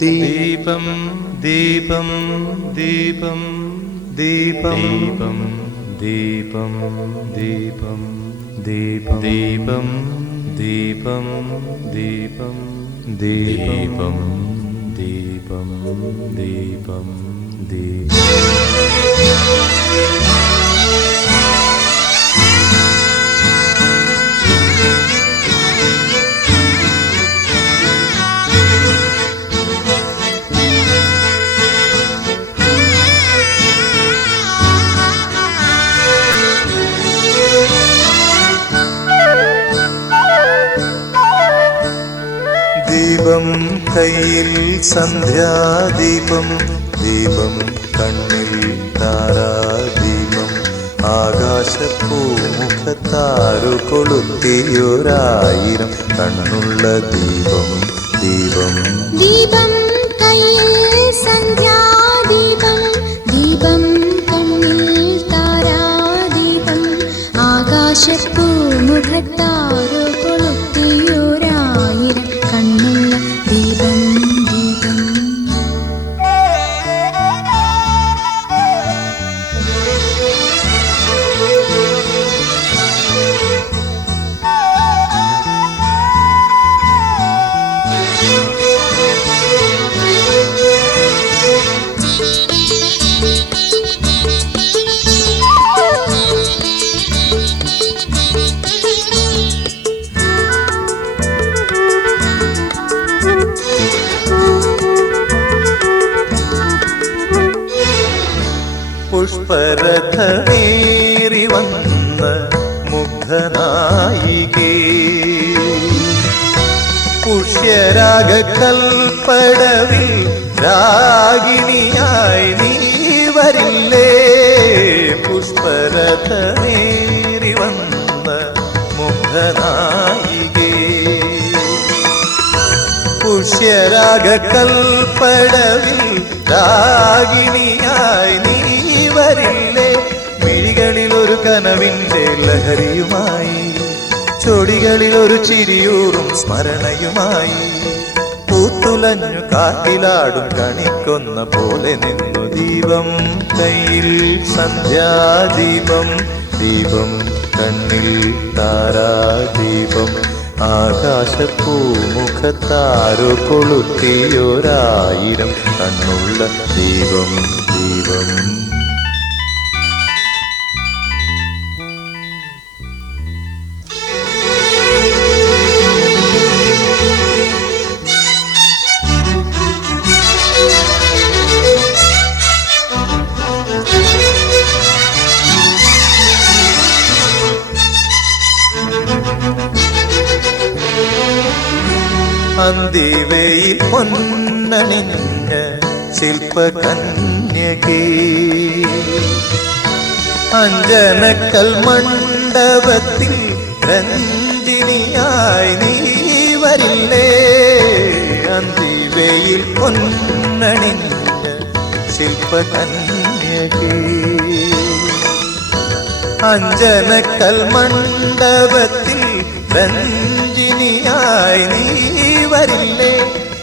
ദീപം ദീപം ദീപം ദീപം ദീപം ദീപം ദീപം ദീപം ദീപം ദീപം ദീപം ദീപം ദീപം കയ്യിൽ സന്ധ്യാദീപം, ദീപം കണ്ണിൽ താരാദീപം, ആകാശപ്പൂമുഖത്താരു കൊളുത്തിയൊരായിരം കണ്ണുള്ള ദീപം, ദീപം ദീപം കയ്യിൽ സന്ധ്യാദീപം, ദീപം കണ്ണിൽ താരാദീപം, ആകാശപ്പൂമുഖത്താരു കൊളുത്തിയൊരായിരം കണ്ണുള്ള ദീപം, ദീപം. പുഷ്പരഥമേറി വന്ന മുഗ്ധനായികേ, പുഷ്യരാഗകൽപ്പടവിൽ രാഗിണിയായി നീ വരില്ലേ? പുഷ്പരഥമേറി വന്ന മുഗ്ധനായികേ, പുഷ്യരാഗകൽപ്പടവിൽ രാഗിണിയായി നീ വരില്ലേ? മിഴികളിൽ ഒരു കനവിൻ്റെ ലഹരിയുമായി, ചൊടികളിൽ ഒരു ചിരിയൂറും സ്മരണയുമായി, പൂത്തുലഞ്ഞു കാറ്റിലാടും കണിക്കൊന്ന പോലെ നിന്നു ദീപം കയ്യിൽ സന്ധ്യാദീപം, ദീപം കണ്ണിൽ താരാദീപം, ആകാശപ്പൂമുഖത്താരോ കൊളുത്തിയൊരായിരം കണ്ണുള്ള ദീപം, ദീപം. അന്തിവയിൽ പൊന്നണിഞ്ഞ ശില്പകന്യകേ, അഞ്ജനക്കൽ മണ്ഡപത്തിൽ രഞ്ജിനിയായി നീ വരില്ലേ? അന്തിവയിൽ പൊന്നണിഞ്ഞ ശില്പകന്യകേ, അഞ്ജനക്കൽ മണ്ഡപത്തിൽ രഞ്ജിനിയായി നീ വരില്ലേ?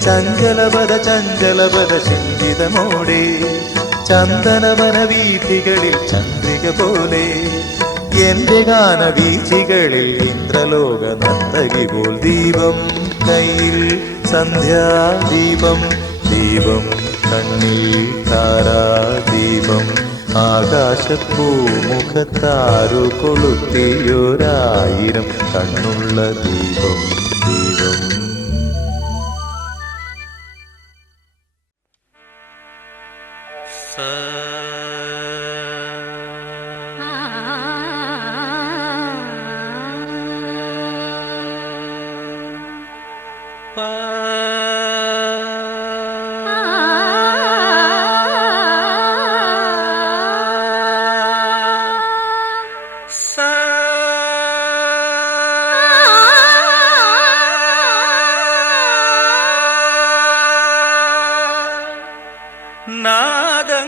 ചഞ്ചലപദ ചഞ്ചലപദ ചിന്തിതമോടെ ചന്ദനവന വീഥികളിൽ ചന്ദ്രിക പോലെ, എന്റെ ഗാനവീഥികളിൽ ഇന്ദ്രലോക നർത്തകി പോൽ ദീപം കയ്യിൽ സന്ധ്യാദീപം, ദീപം കണ്ണിൽ താരാദീപം, ആകാശപ്പൂമുഖത്താരു കൊളുത്തിയൊരായിരം കണ്ണുള്ള ദീപം, ദീപം.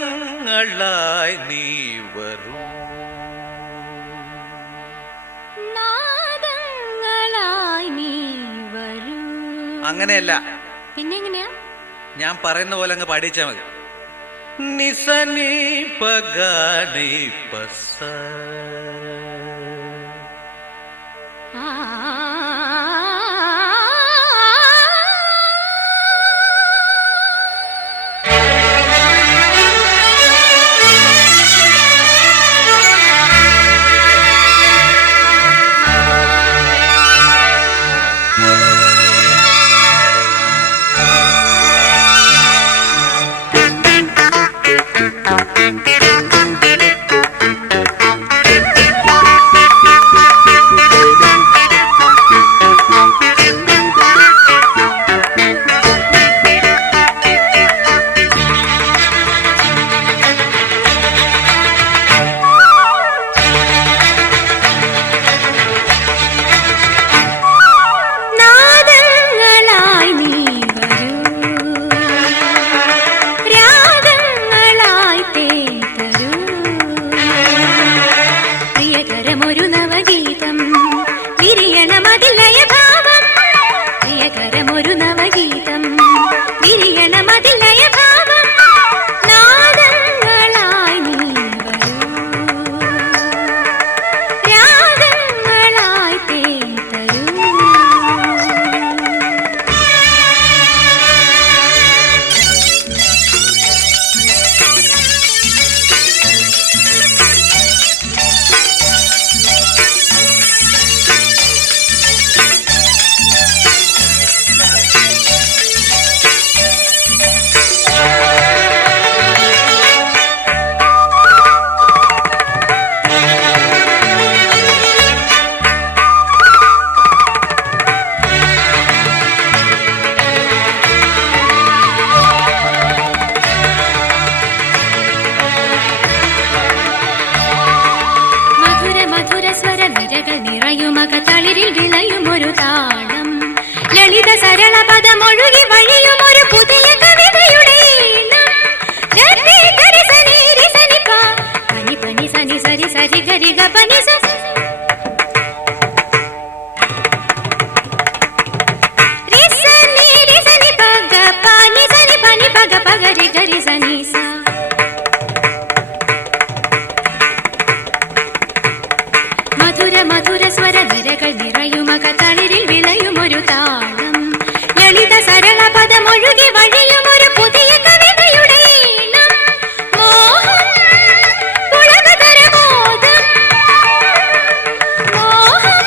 നാദങ്ങളായി നീ വരൂ, നാദങ്ങളായി നീ വരൂ. അങ്ങനെയല്ല, പിന്നെങ്ങനെയാ? ഞാൻ പറയുന്ന പോലെ അങ്ങ് പാടിച്ചാ മതി. നിസനി പഗാനി പസ, പ്രിയകരമൊരു നവഗീതം വിരിയണമതിലയഭാവം പ്രിയകരമൊരു നവഗീതം വിരിയണമതിലയഭാവം നാദങ്ങളായി നീ വരൂ രാഗങ്ങളായി തേൻ തരൂ നിറയുമകതളിരിൽ വിളയുമൊരു താളം ലളിത സരള പദമൊഴുകി വഴിയുമൊരു പുതിയ കവിതയുടെ ഈണം. രതി ഗരി സനി രി സനി പ പനി പനി സനി സരി സരി ഗരി ഗ പനി സ രി സനി പ ഗ പനി സനി പനി പ ഗ പ ഗ രി ഗരി സനി സ മധുര സ്വര നിരകൾ നിറയുമകതളിരിൽ വിളയുമൊരു താളം ലളിത സരള പദമൊഴുകി വഴിയുമൊരു പുതിയ കവിതയുടെ ഈണം. മോഹം പുളകതര മോദം മോഹം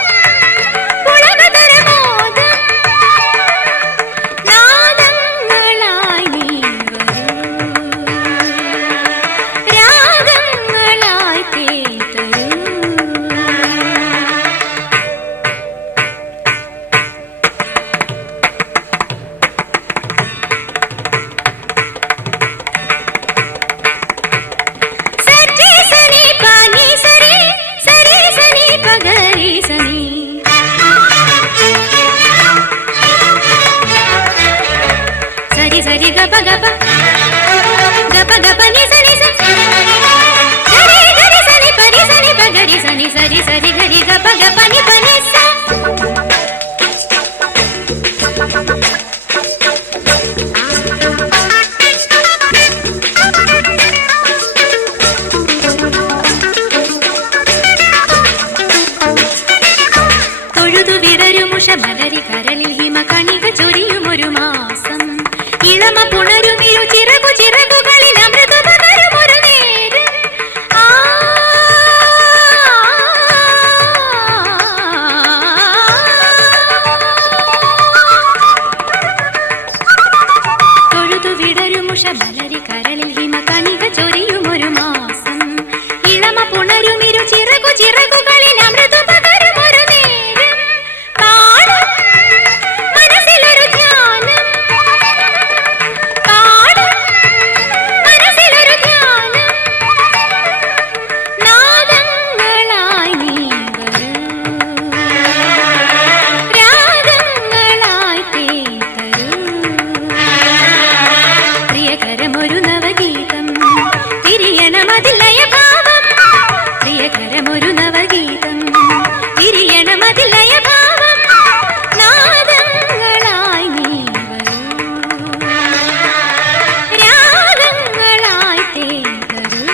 പുളകതര മോദം നാദങ്ങളായി നീ വരൂ രാഗങ്ങളായി തേൻ തരൂ సరి గప గప గప గప ని సని స గరి గరి సని పరి సని ప గరి సని సరి సరి గరి గప గప ని పని స തൊഴുതു വിടരുമുഷ മലരി കരളിൽ ഹിമ കണിക ചൊരിയുമൊരു മാസം ഇളമ പുണരുമിരു ചിറകു ചിറകുകളിൽ അമൃത പകരുമൊരു നേരം. തൊഴുതു വിടരുമുഷ മലരി കരളിൽ ഹിമ കണിക ചൊരിയുമൊരു മാസം ഇളമ പുണരുമിരു ചിറകു ചിറകുകളിൽ അമൃത പകരുമൊരു നേരം. പാടും മനസ്സിലൊരു ധ്യാനം മനസ്സിലൊരു ധ്യാനം നാദങ്ങളായി നീ വരൂ രാഗങ്ങളായി തേൻ തരൂ പ്രിയകരമൊരു നവഗീതം തിരിയണമതിലയഭാവം പ്രിയകരമൊരു നവഗീതം തിരിയണമതിലയഭാവം നാദങ്ങളായി നീ വരൂ രാഗങ്ങളായി തേൻ തരൂ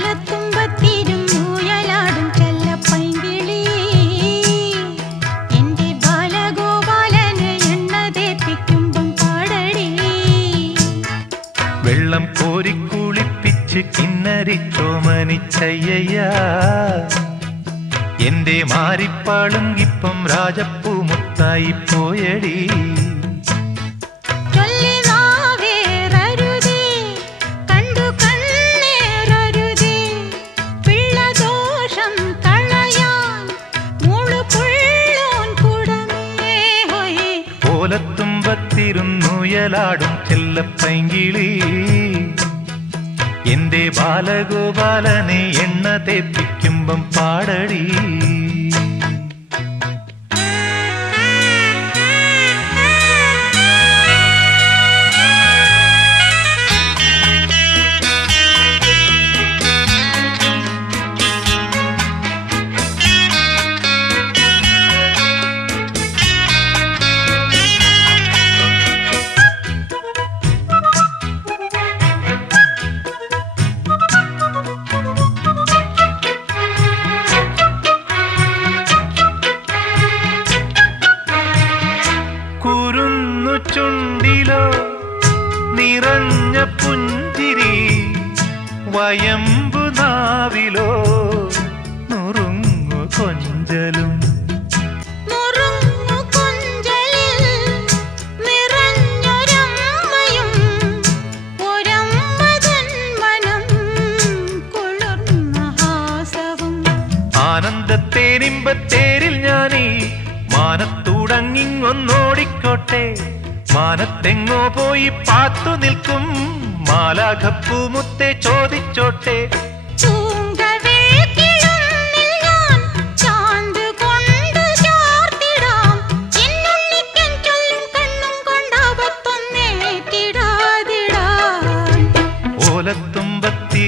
ഓലത്തുമ്പത്തിരും ഊയലാടും ചെല്ലപ്പൈങ്കിളി എന്റെ ബാലഗോപാലന് എണ്ണ തേപ്പിക്കുമ്പം പാടടി. വെള്ളം കോരിക്കുളിപ്പിച്ച് കിന്നരിച്ചോമനിച്ചയ്യ എന്റെ മാരിപ്പാളുങ്കിപ്പം രാജപ്പൂ മുത്തായി പോയടി. ചൊല്ലി നാവേറരുതേ കണ്ടു കണ്ണേറരുതേ ഊയലാടും ചെല്ലപ്പൈങ്കിളി എന്റെ ബാലഗോപാലനെ എണ്ണ തേപ്പിക്കുമ്പം പാടടി. ചുണ്ടിലോ നിറഞ്ഞ പുഞ്ചിരി വയമ്പു നാവിലോ നുറുങ്ങു കൊഞ്ചലും ആനന്ദത്തേരിമ്പത്തേരിൽ ഞാനീ മാനത്തൂടങ്ങിങ്ങൊന്നോടിക്കോട്ടെ. മാനത്തെങ്ങോ പോയി പാത്തു നിൽക്കും മാലാഖപ്പൂമുത്തെ ചോദിച്ചോട്ടെ.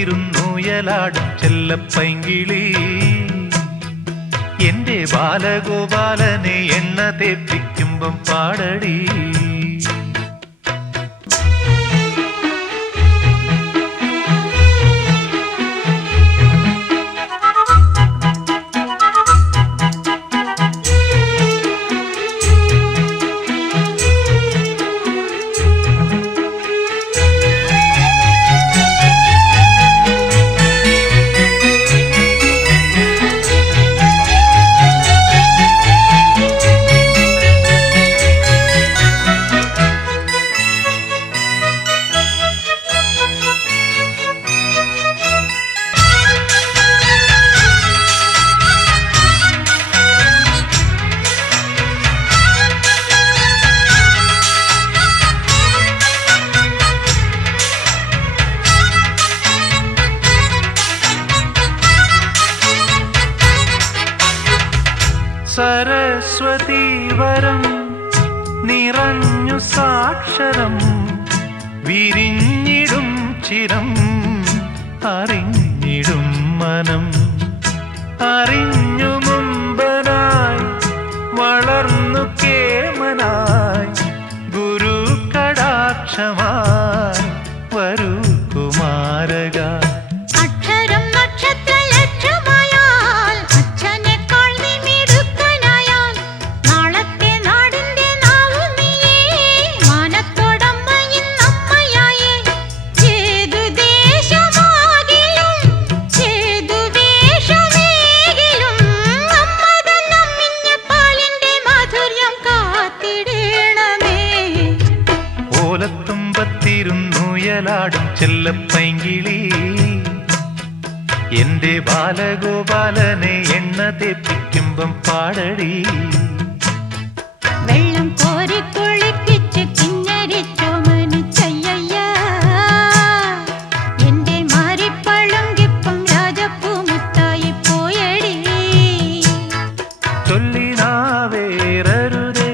ഓലത്തുമ്പത്തിരുന്നൂയലാടും ചെല്ലപ്പൈങ്കിളി എന്റെ ബാലഗോപാലനെ എണ്ണ തേപ്പിക്കുമ്പം പാടടി. സരസ്വതീവരം നിറഞ്ഞു സാക്ഷരം വിരിഞ്ഞിടും ചിരം അറിഞ്ഞിടും മനം. അറിഞ്ഞു മുമ്പനായി വളർന്നു കേമനായി ഗുരു കടാക്ഷമായി വരൂ കുമാരക. ഓലത്തുമ്പത്തിരുന്നൂയലാടും ചെല്ലപ്പൈങ്കിളി എന്റെ ബാലഗോപാലനെ എണ്ണ തേപ്പിക്കുമ്പം പാടടി. വെള്ളം കോരി കുളിപ്പിച്ച് കിന്നരിച്ചോമനിച്ചയ്യ എന്റെ മാരിപ്പളുങ്കിപ്പം രാജപ്പൂമുത്തായി പോയടി. ചൊല്ലിനാവേറരുതേ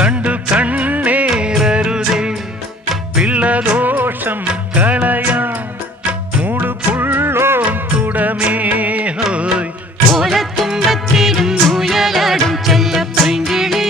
കണ്ടു കണ്ണേറരുതേ പിള്ളദോഷം കളയാൻ മൂടുപുള്ളോൻ തുടമേ ഹോയ്. ഓലത്തുമ്പത്തിരുന്നൂയലാടും ചെല്ലപ്പൈങ്കിളി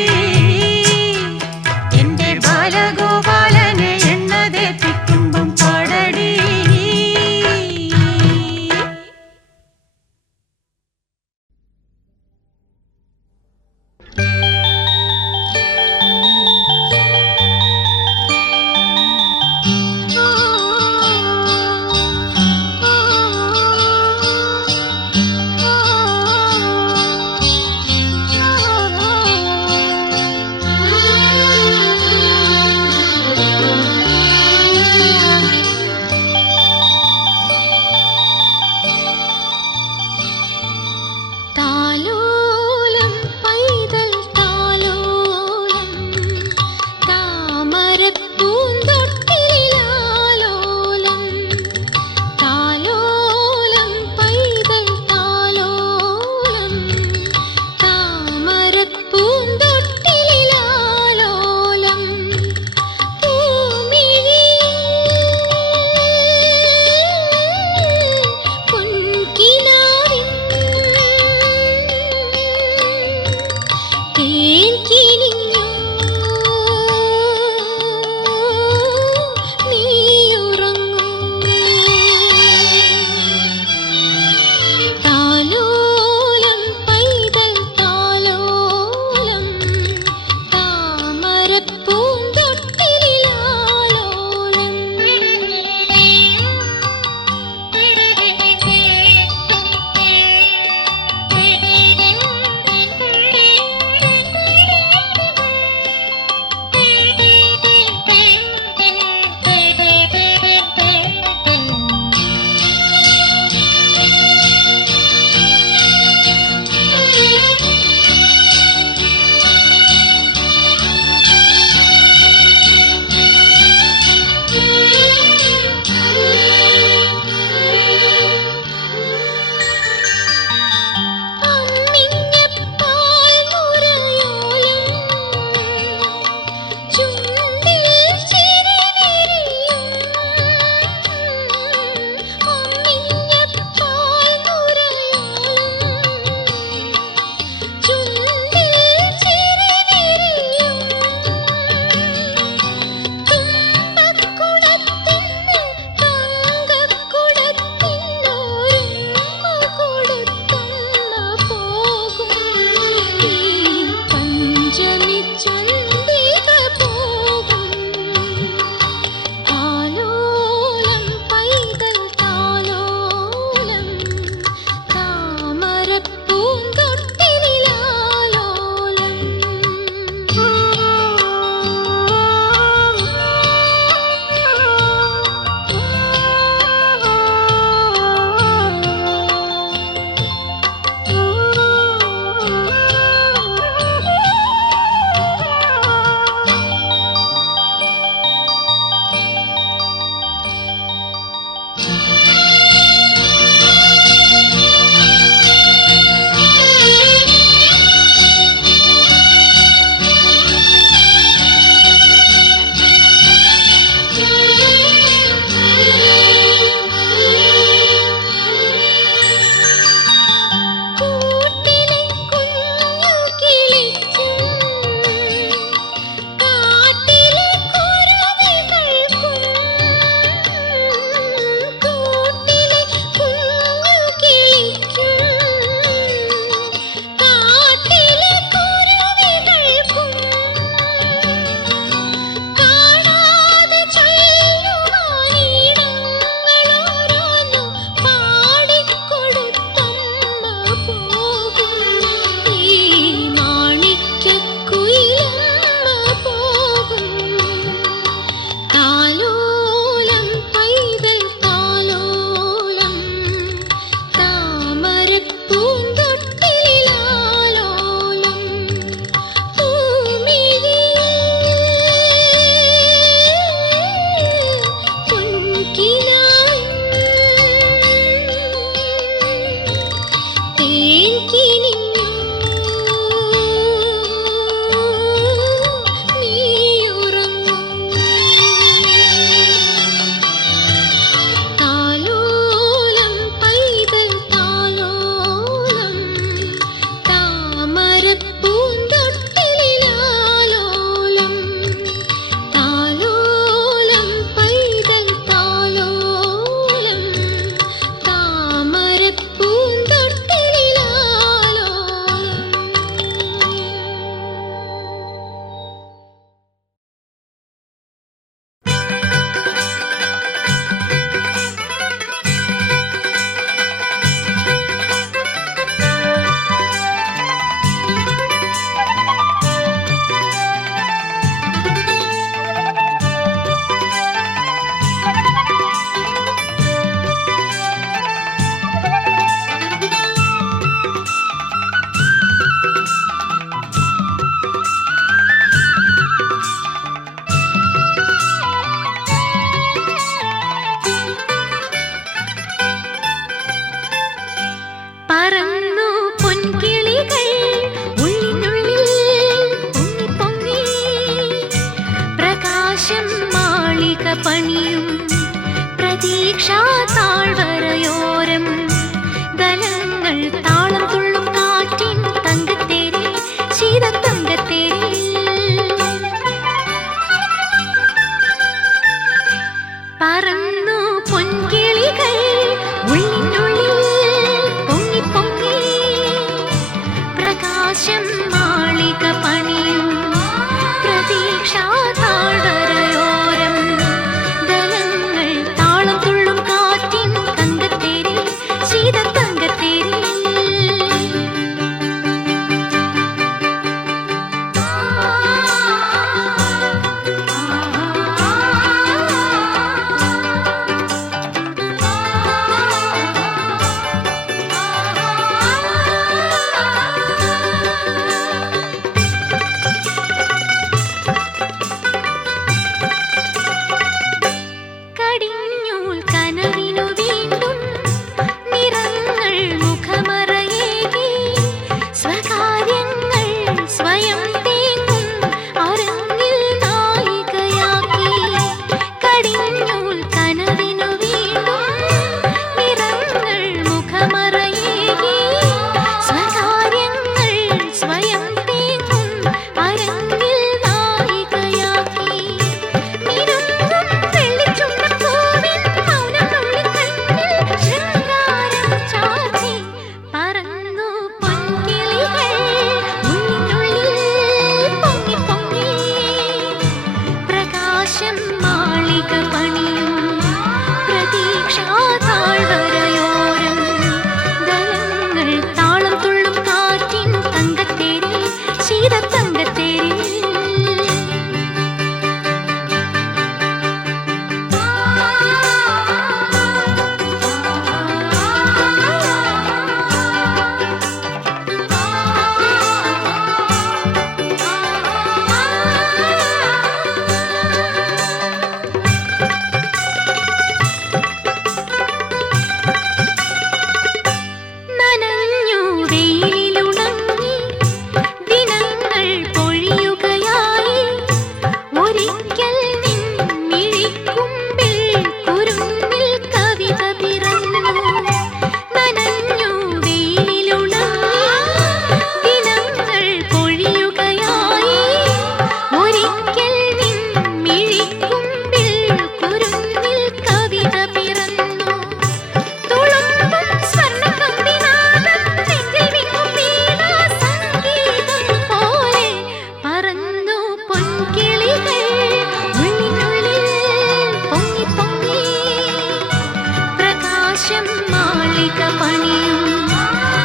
പണിയും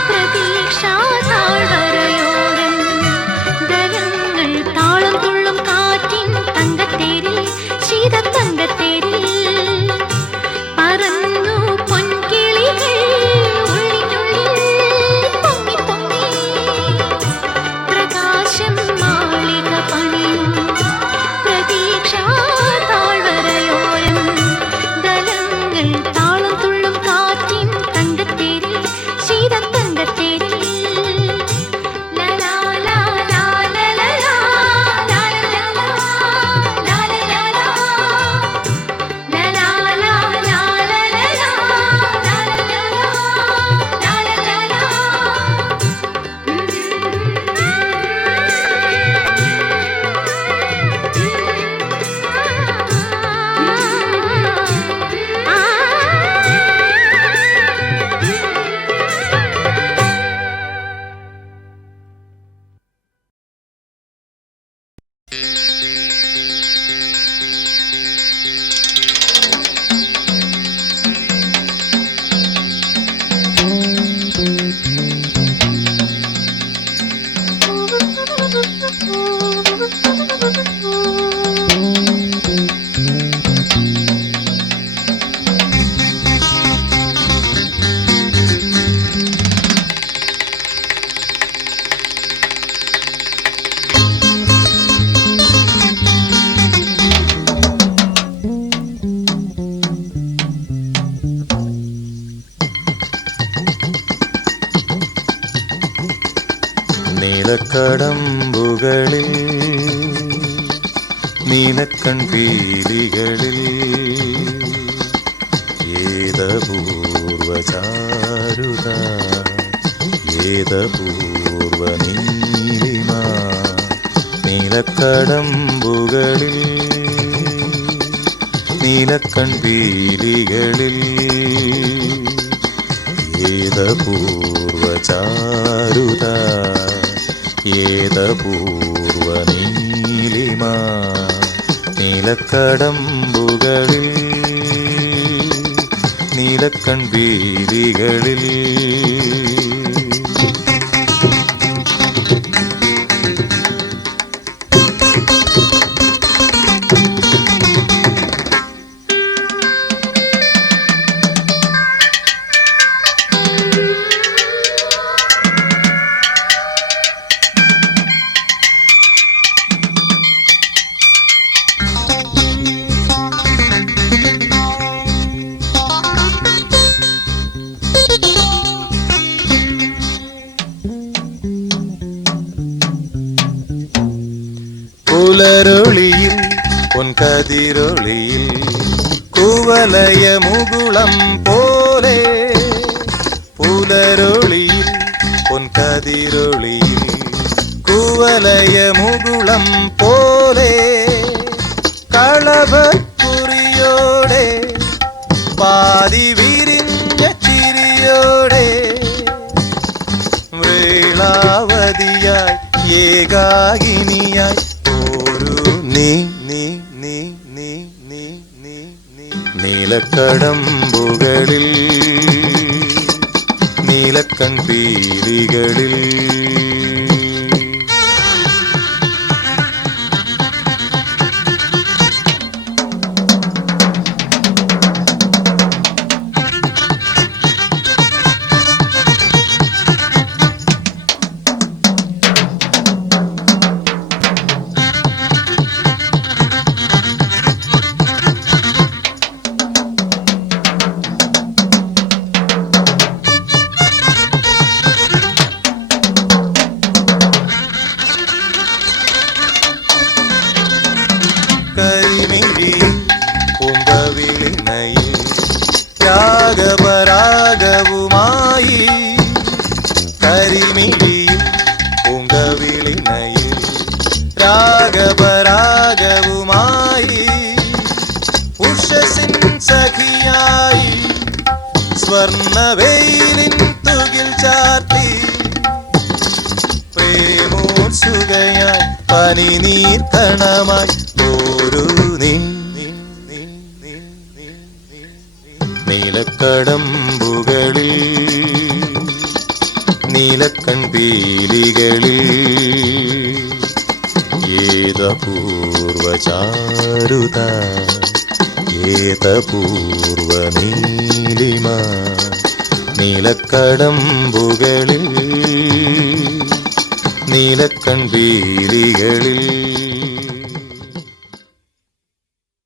പ്രതീക്ഷാ താഴ്വരയോരം ദലങ്ങൾ താളം തുള്ളും കാറ്റിൻ തങ്കത്തേരിൽ ശീതത്തങ്കത്തേരിൽ പറന്നു പൊൻകിളികൾ ഉള്ളിനുള്ളിൽ പൊങ്ങി പൊങ്ങി പ്രകാശം മാളിക പണിയും പ്രതീക്ഷാ താഴ്വരയോരം ദലങ്ങൾ താളം തുള്ളും കാറ്റിൻ തങ്കത്തേരിൽ ശീതത്തങ്കത്തേരിൽ ലലാ ലാ ലാ ലലാ ലാ ലാ ലാ ലാ ലാ നീലക്കടമ്പുകളിൽ നീലക്കൺപീലികളിൽ ഏതപൂർവചാരുത ഏതപൂർവ നീലിമ നീലക്കടമ്പുകളിൽ നീലക്കൺപീലികളിൽ ഏതപൂർവചാരുത ഏതപൂർവ നീലിമ നീലക്കടമ്പുകളിൽ നീലക്കൺപീലികളിൽ പുലരൊളിയിൽ പൊൻകതിരൊളിയിൽ കുവലയ മുകുളം പോലെ പുലരൊളിയിൽ പൊൻകതിരൊളിയിൽ കുവലയ മുകുളം പോലെ കളഭക്കുറിയോടെ പാതി വിരിഞ്ഞ ചിരിയോടെ വേളാവതിയായി ഏകാകിനിയായി നീ നീ നീ നീ നീ നീ നീ നീലക്കടമ്പുകളിൽ നീലക്കൺപീലികളിൽ കരിമിഴി പൂങ്കവിളിനയിൽ രാഗപരാഗവുമായി കരിമിഴിയിൽ പൂങ്കവിളിനയിൽ രാഗപരാഗവുമായി ഉഷസിൻ സഖിയായി സ്വർണവെയിലിൻ തുകിൽ ചാർത്തി പ്രേമോത്സുകയായി പനിനീർക്കണമായി ഒരു നീലക്കടമ്പുകളിൽ നീലക്കൺപീലികളിൽ ഏതപൂർവചാരുത ഏതപൂർവ നീലിമ നീലക്കടമ്പുകളിൽ നീലക്കൺപീലികളിൽ